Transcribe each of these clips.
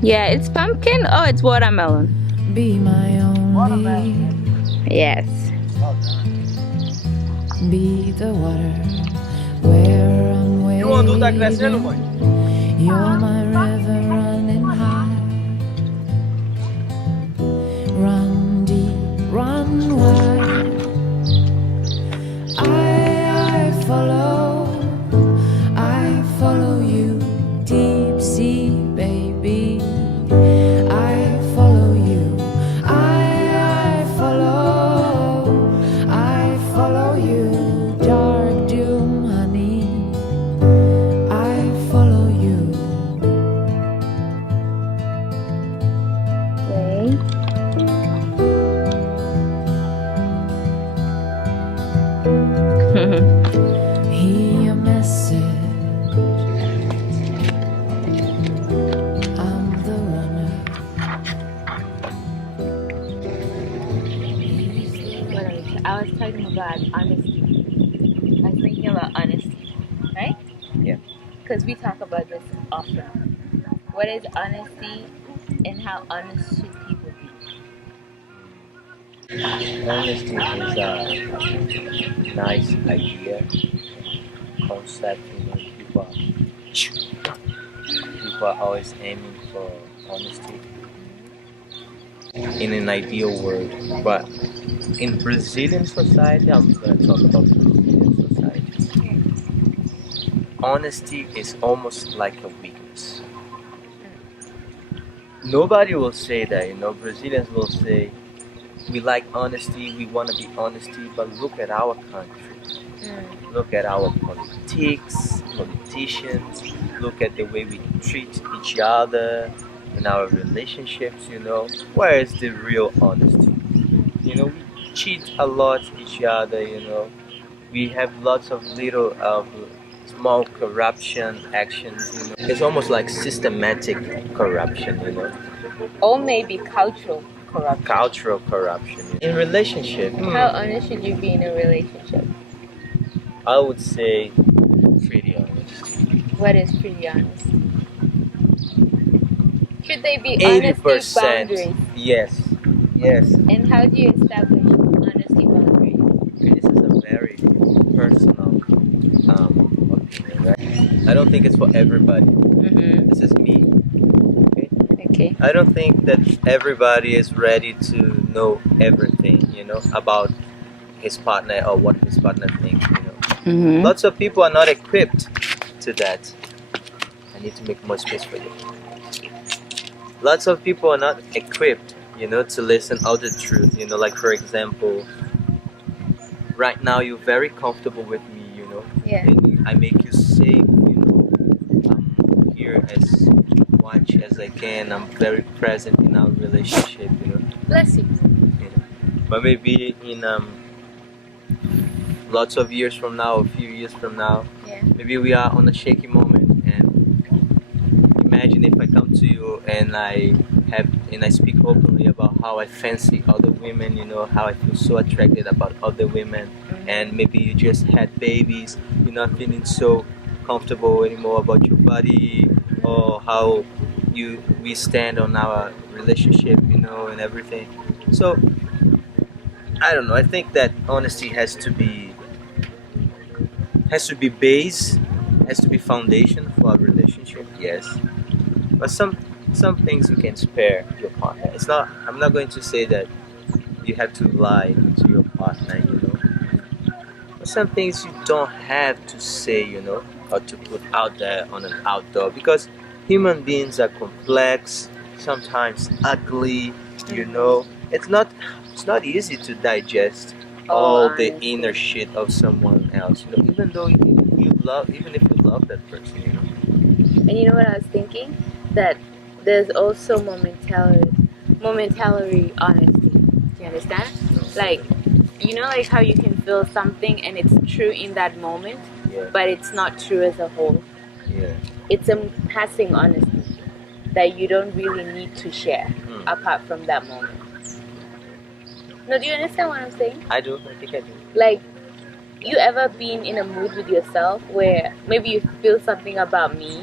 Yeah, it's pumpkin or it's watermelon. Be my only. Yes. Be the water where I'm waiting. You're my river running high. Run deep, run wide. I follow you, deep sea baby. I follow you, I follow you, dark doom honey. I follow you. Okay. Hear a message. I'm the runner. I was talking about honesty. I was thinking about honesty, right? Yeah. Because we talk about this often. What is honesty and how honest should people be? Honesty is a nice idea, concept. People are always aiming for honesty in an ideal world. But in Brazilian society, I'm going to talk about Brazilian society. Honesty is almost like a weakness. Nobody will say that, Brazilians will say, we like honesty, we want to be honesty, but look at our country. Look at our politicians, look at the way we treat each other in our relationships, Where is the real honesty? We cheat a lot each other, We have lots of little small corruption actions, It's almost like systematic corruption, Or maybe cultural corruption. Cultural corruption. In relationship, How honest should you be in a relationship? I would say pretty honest. What is pretty honest? Should they be honesty 80%. boundaries? Yes. And how do you establish honesty boundaries? This is a very personal opinion, right? I don't think it's for everybody. This is me. Okay. I don't think that everybody is ready to know everything, about his partner or what his partner thinks, Lots of people are not equipped to that. I need to make more space for you. Lots of people are not equipped, to listen all the truth, like for example, right now you're very comfortable with me, Yeah. And I make you safe, I'm here as much as I can, I'm very present in our relationship, Bless you. But maybe in lots of years from now, a few years from now, maybe we are on a shaky moment, and imagine if I come to you and I speak openly about how I fancy other women, how I feel so attracted about other women, and maybe you just had babies, you're not feeling so comfortable anymore about your body, or how we stand on our relationship, and everything. So I don't know. I think that honesty has to be base, has to be foundation for a relationship. Yes, but some things you can spare your partner. I'm not going to say that you have to lie to your partner. But some things you don't have to say. Or to put out there on an outdoor, because human beings are complex, sometimes ugly. It's not easy to digest all the inner shit of someone else, even if you love that person, And you know what I was thinking? That there's also momentary honesty. Do you understand? Like, like how you can feel something and it's true in that moment, but it's not true as a whole. Yeah. It's a passing honesty that you don't really need to share apart from that moment. No, do you understand what I'm saying? I do. I think I do. Like, you ever been in a mood with yourself where maybe you feel something about me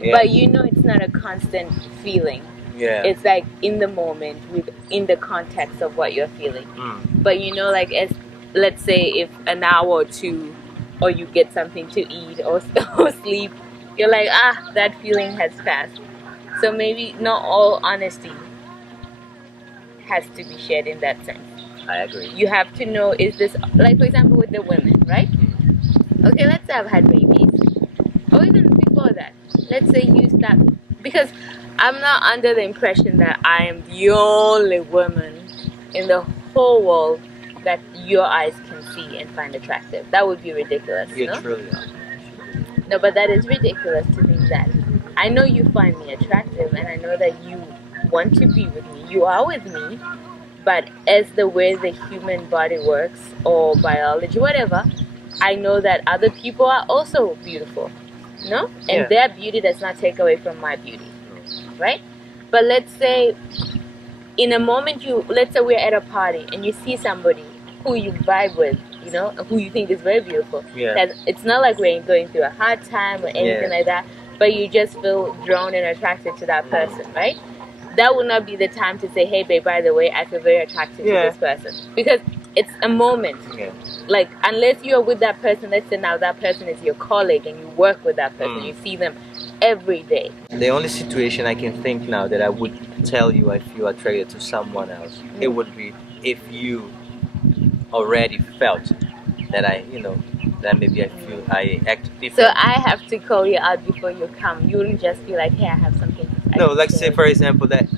Yeah. but you know it's not a constant feeling. Yeah. It's like in the moment, in the context of what you're feeling. But you know, like, as let's say if an hour or two, or you get something to eat or, or sleep, you're like, that feeling has passed. So maybe not all honesty has to be shared in that sense. I agree. You have to know, is this, like for example with the women, right? Okay, let's say I've had babies, or even before that. Let's say you start, because I'm not under the impression that I am the only woman in the whole world that your eyes can see and find attractive. That would be ridiculous, You no? truly are. No, but that is ridiculous to think that. I know you find me attractive, and I know that you want to be with me. You are with me, but as the way the human body works, or biology, whatever, I know that other people are also beautiful, no? And Yeah. their beauty does not take away from my beauty, right? But let's say in a moment let's say we're at a party and you see somebody who you vibe with, you know, who you think is very beautiful. Yeah. That it's not like we're going through a hard time or anything like that, but you just feel drawn and attracted to that person, right? That would not be the time to say, hey babe, by the way, I feel very attracted to this person, because it's a moment. Like, unless you're with that person, let's say now that person is your colleague and you work with that person, you see them every day. The only situation I can think now that I would tell you I feel attracted to someone else, it would be if you already felt that that maybe I act different. So I have to call you out before you come. You wouldn't just be like, hey, I have something. No, like say for example that,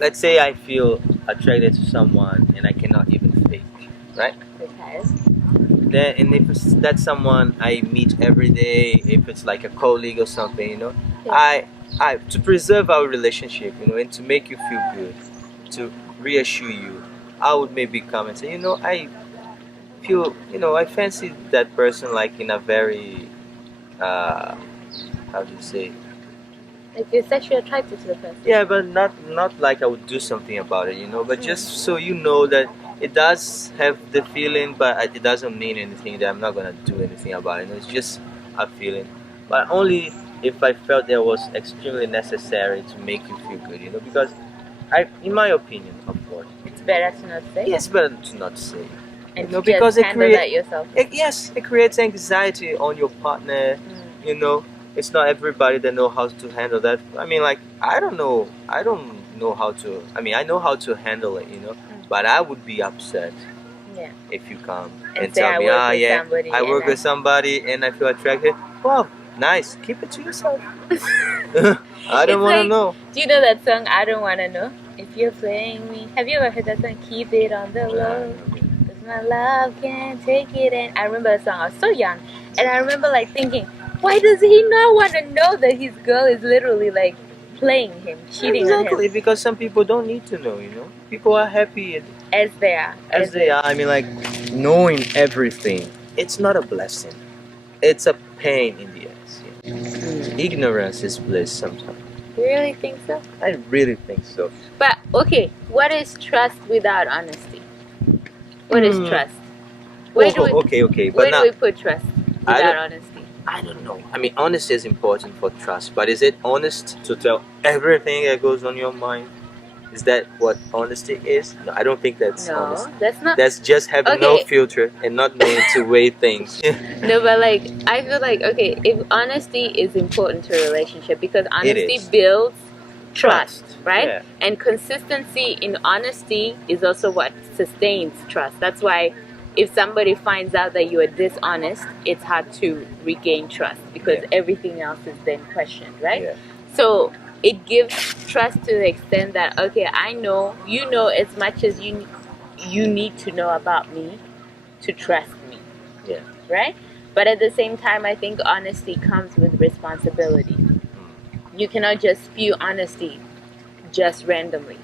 let's say I feel attracted to someone and I cannot even fake, right? Okay. Then, and if it's that someone I meet every day, if it's like a colleague or something, I to preserve our relationship, and to make you feel good, to reassure you, I would maybe come and say, I feel, I fancy that person, like in a very, how do you say? Like you're sexually attracted to the person. Yeah, but not like I would do something about it, but just so you know that it does have the feeling, but it doesn't mean anything, that I'm not gonna do anything about it. It's just a feeling, but only if I felt that was extremely necessary to make you feel good, because in my opinion, of course, it's better to not say. Yes, better to not say. And Because it handle that yourself. It creates anxiety on your partner. It's not everybody that know how to handle that. I mean, like, I don't know how to. I mean, I know how to handle it, but I would be upset if you come and tell me, I work with somebody and I feel attracted. Wow, nice. Keep it to yourself. I don't want to know. Do you know that song, I Don't Want to Know? If you're playing me. Have you ever heard that song? Keep it on the low. Because my love can't take it. And I remember that song. I was so young. And I remember like thinking, why does he not want to know that his girl is literally like playing him, cheating on him? Exactly, because some people don't need to know, People are happy as they are. As they are. I mean, like, knowing everything, it's not a blessing. It's a pain in the ass. Ignorance is bliss sometimes. You really think so? I really think so. But, okay, what is trust without honesty? What is trust? Where do we put trust without honesty? I don't know. I mean, honesty is important for trust, but is it honest to tell everything that goes on your mind? Is that what honesty is? No, I don't think that's honest. No, that's not. That's just having no filter and not knowing to weigh things. No, but like, I feel like, okay, if honesty is important to a relationship, because honesty builds trust, right? Yeah. And consistency in honesty is also what sustains trust. That's why if somebody finds out that you are dishonest, it's hard to regain trust, because everything else is then questioned, right? Yeah. So it gives trust to the extent that, okay, I know, you know as much as you need to know about me to trust me. Yeah. Right? But at the same time, I think honesty comes with responsibility. You cannot just spew honesty just randomly.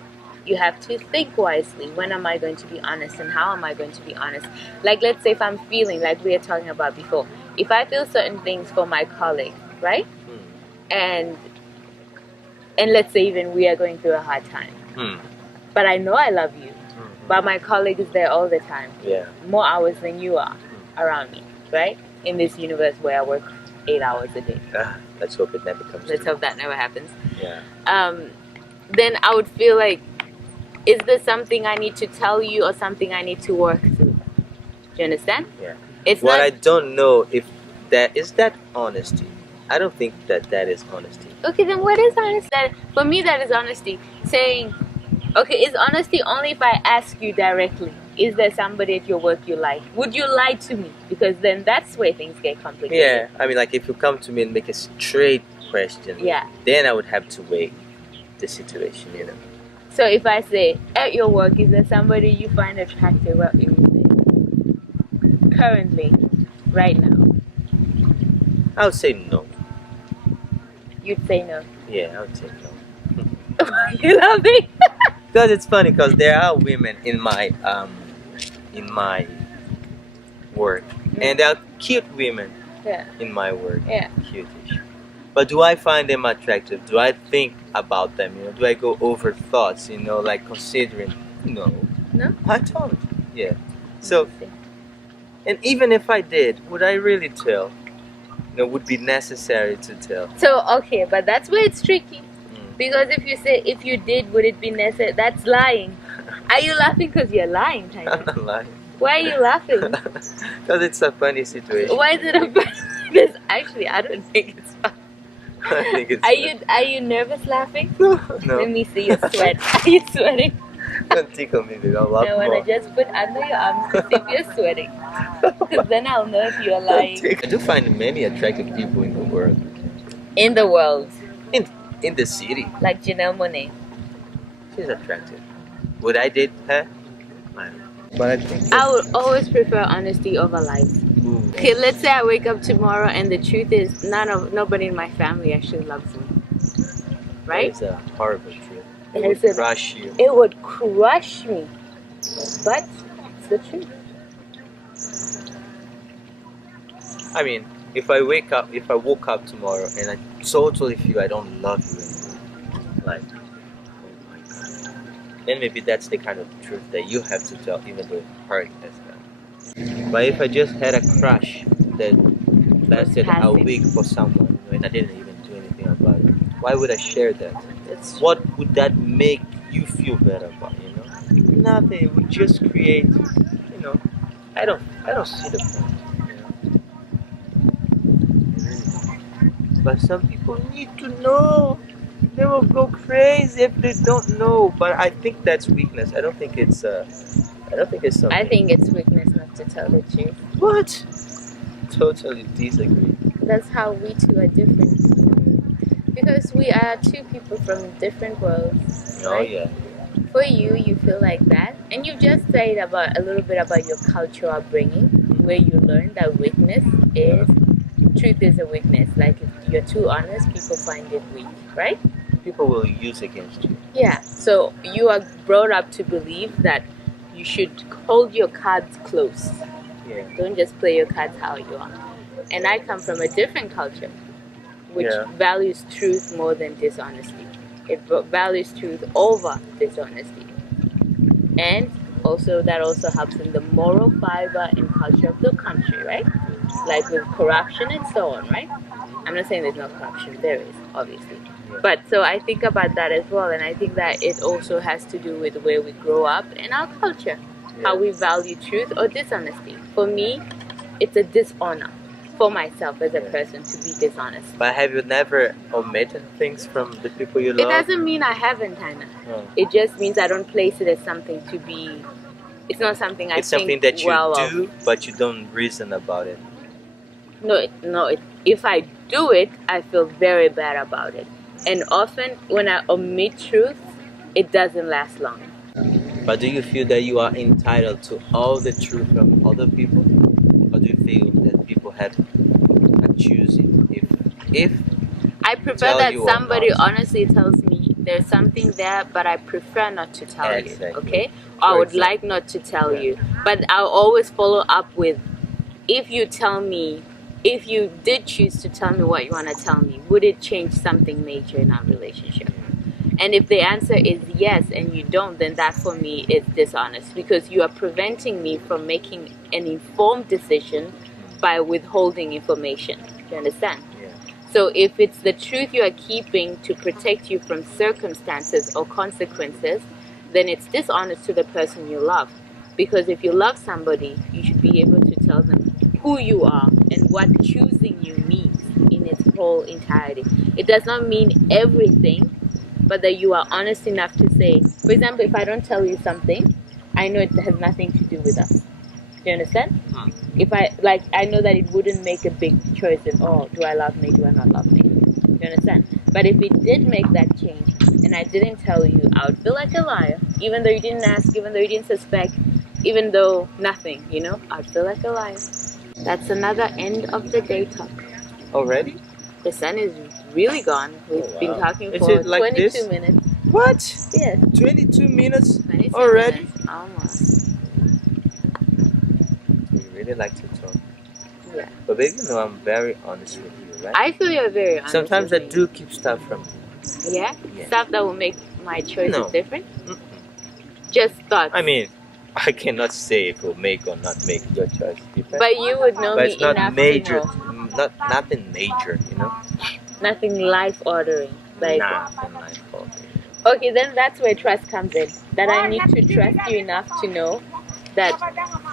You have to think wisely. When am I going to be honest, and how am I going to be honest? Like, let's say if I'm feeling, like we were talking about before, if I feel certain things for my colleague, right? And let's say even we are going through a hard time. But I know I love you. But my colleague is there all the time. Yeah. More hours than you are around me, right? In this universe where I work 8 hours a day. Let's hope it never comes. Let's to hope that never happens. Yeah. Then I would feel like, is this something I need to tell you or something I need to work through? Do you understand? Yeah. It's What not. I don't know if that is that honesty. I don't think that is honesty. Okay, then what is honesty? For me, that is honesty. Saying, okay, is honesty only if I ask you directly, is there somebody at your work you like? Would you lie to me? Because then that's where things get complicated. Yeah, I mean, like if you come to me and make a straight question, Yeah. then I would have to weigh the situation, you know. So if I say, at your work, is there somebody you find attractive? What you would say? Currently, right now, I would say no. you'd say no. Yeah, I would say no. You love me? Because it's funny, because there are women in my work, and there are cute women Yeah. in my work. Yeah. Cutish. But do I find them attractive? Do I think about them? You know, do I go over thoughts? You know, like considering? No. No? I don't. Yeah. So, and even if I did, would I really tell? You know, would be necessary to tell. So, okay, but that's where it's tricky. Mm. Because if you say, if you did, would it be necessary? That's lying. Are you laughing because you're lying, I'm Tyler? not lying. Why are you laughing? Because it's a funny situation. Why is it a this? Actually, I don't think it's fun. I think it's. Are you nervous laughing? No. Let me see your sweat. Are you sweating? Don't tickle me, baby. I'll laugh I want more. to just put under your arms to see if you're sweating. Because then I'll know if you're lying. I do find many attractive people in the world. In the world. In the city. Like Janelle Monáe. She's attractive. Would I date her? I don't know. But I think I would always prefer honesty over lies. Ooh. Okay, let's say I wake up tomorrow and the truth is nobody in my family actually loves me. Right? It's a horrible truth. It Is would it? crush you. It would crush me. But it's the truth. I mean, if I woke up tomorrow and I totally feel I don't love you anymore, like, oh my god, then maybe that's the kind of truth that you have to tell, even though it hurts as well. But if I just had a crush that lasted a Passing. week for someone, you know, and I didn't even do anything about it, why would I share that? It's What would that make you feel better about? You know, nothing. It would just create. You know, I don't see the point. But some people need to know. They will go crazy if they don't know. But I think that's weakness. I don't think it's something. I think it's weakness not to tell the truth. What? Totally disagree. That's how we two are different. Because we are two people from different worlds. Oh right? yeah. For you, you feel like that. And you just said about a little bit about your cultural upbringing, where you learned that truth is a weakness. Like if you're too honest, people find it weak, right? People will use against you. Yeah. So you are brought up to believe that you should hold your cards close. Yeah. Don't just play your cards how you want. And I come from a different culture, which Yeah. values truth more than dishonesty. It values truth over dishonesty. And also that also helps in the moral fiber and culture of the country, right? Like with corruption and so on, right? I'm not saying there's no corruption, there is, obviously. But so I think about that as well, and I think that it also has to do with where we grow up and our culture, how we value truth or dishonesty. For me, it's a dishonor for myself as a person to be dishonest. But have you never omitted things from the people you It love? doesn't mean I haven't, Hannah. Oh. It just means I don't place it as something to be. It's not something I It's think something that you well of. do, but you don't reason about it. If I do it, I feel very bad about it. And often when I omit truth, it doesn't last long. But do you feel that you are entitled to all the truth from other people? Or do you feel that people have a choosing if I prefer tell that you or somebody not? honestly tells me there's something there, but I prefer not to tell Exactly. you, okay? Or I For would example. like not to tell Yeah. you. But I'll always follow up with, if you tell me, if you did choose to tell me what you want to tell me, would it change something major in our relationship? And if the answer is yes and you don't, then that for me is dishonest, because you are preventing me from making an informed decision by withholding information. Do you understand? Yeah. So if it's the truth you are keeping to protect you from circumstances or consequences, then it's dishonest to the person you love. Because if you love somebody, you should be able to tell them who you are and what choosing you means in its whole entirety. It does not mean everything, but that you are honest enough to say, for example, if I don't tell you something, I know it has nothing to do with us. Do you understand? If I know that it wouldn't make a big choice in, oh, do I love me, do I not love me? Do you understand? But if it did make that change and I didn't tell you, I would feel like a liar. Even though you didn't ask, even though you didn't suspect, even though nothing, I'd feel like a liar. That's another end of the day talk. Already? The sun is really gone. We've been talking Is for it like 22 this? minutes. What? Yes. 22 minutes 22 already? minutes, almost. You really like to talk. Yeah. But baby, I'm very honest with you, right? I feel you're very honest. Sometimes I with me. do keep stuff from you. Yeah? Yeah. Stuff that will make my choices No. different? Just thoughts. I mean, I cannot say if it will make or not make your choice different. But you would know But me it's not enough major, to know. nothing major, Nothing life-ordering. Like, Nothing like that. okay, then that's where trust comes in. That I need to trust you enough to know that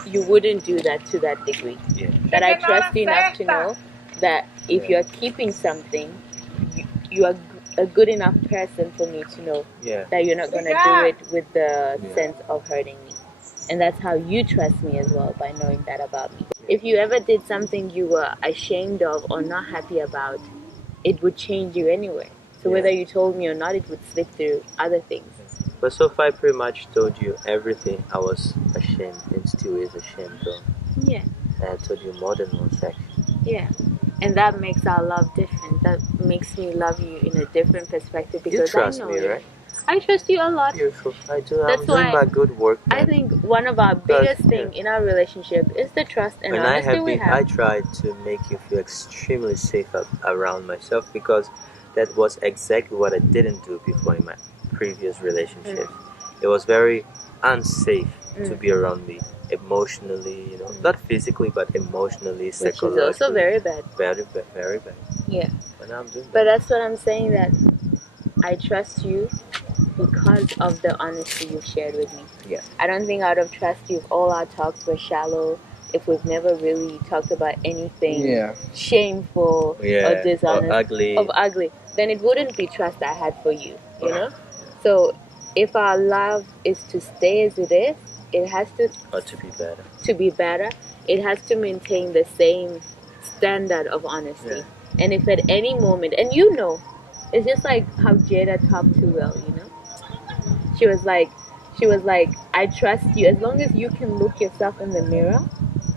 you wouldn't do that to that degree. Yeah. That I trust you enough to know that if you're keeping something, you are a good enough person for me to know Yeah. that you're not going to do it with the sense of hurting me. And that's how you trust me as well, by knowing that about me. If you ever did something you were ashamed of or not happy about, it would change you anyway. So whether you told me or not, it would slip through other things. But so far I pretty much told you everything I was ashamed and still is ashamed of. Yeah. And I told you more than one section. Yeah. And that makes our love different. That makes me love you in a different perspective because You trust I know me, you. right? I trust you a lot. Beautiful. I do. That's I'm doing why my good work. I Man. think one of our biggest thing in our relationship is the trust and When I honesty we I have. tried to make you feel extremely safe around myself because that was exactly what I didn't do before in my previous relationship. It was very unsafe to be around me emotionally, not physically but emotionally, psychologically. Which is also very bad. Very bad, very bad. Yeah. But now I'm doing But that. that's what I'm saying, that I trust you because of the honesty you've shared with me. Yeah. I don't think out of trust you if all our talks were shallow, if we've never really talked about anything shameful or dishonest or ugly, then it wouldn't be trust I had for you, So if our love is to stay as it is, it has to or to be better. To be better, it has to maintain the same standard of honesty. And if at any moment, and it's just like how Jada talked too well, She was like, I trust you. As long as you can look yourself in the mirror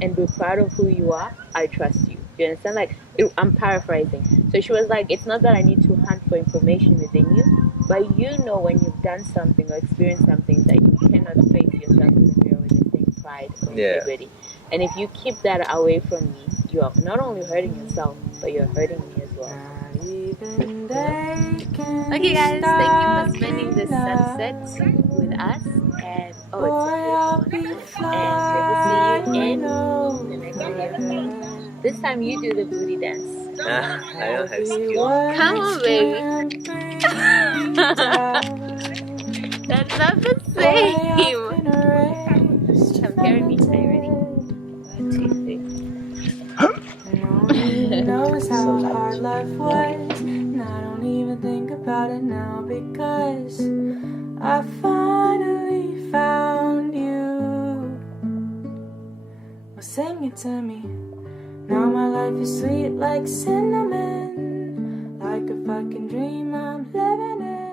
and be proud of who you are, I trust you. Do you understand? Like, I'm paraphrasing. So she was like, it's not that I need to hunt for information within you, but when you've done something or experienced something that you cannot face yourself in the mirror with the same pride or integrity. And if you keep that away from me, you are not only hurting yourself, but you're hurting me as well. Okay, guys, thank you for spending this sunset with us. And it's so beautiful. And we will see you in the next video. This time you do the booty dance. I don't have skills. Come on, baby. That's not the same. Come carry me today, ready? 1, 2, 3. Knows how hard life was, and I don't even think about it now because I finally found you. Well, sing it to me. Now my life is sweet like cinnamon, like a fucking dream I'm living in.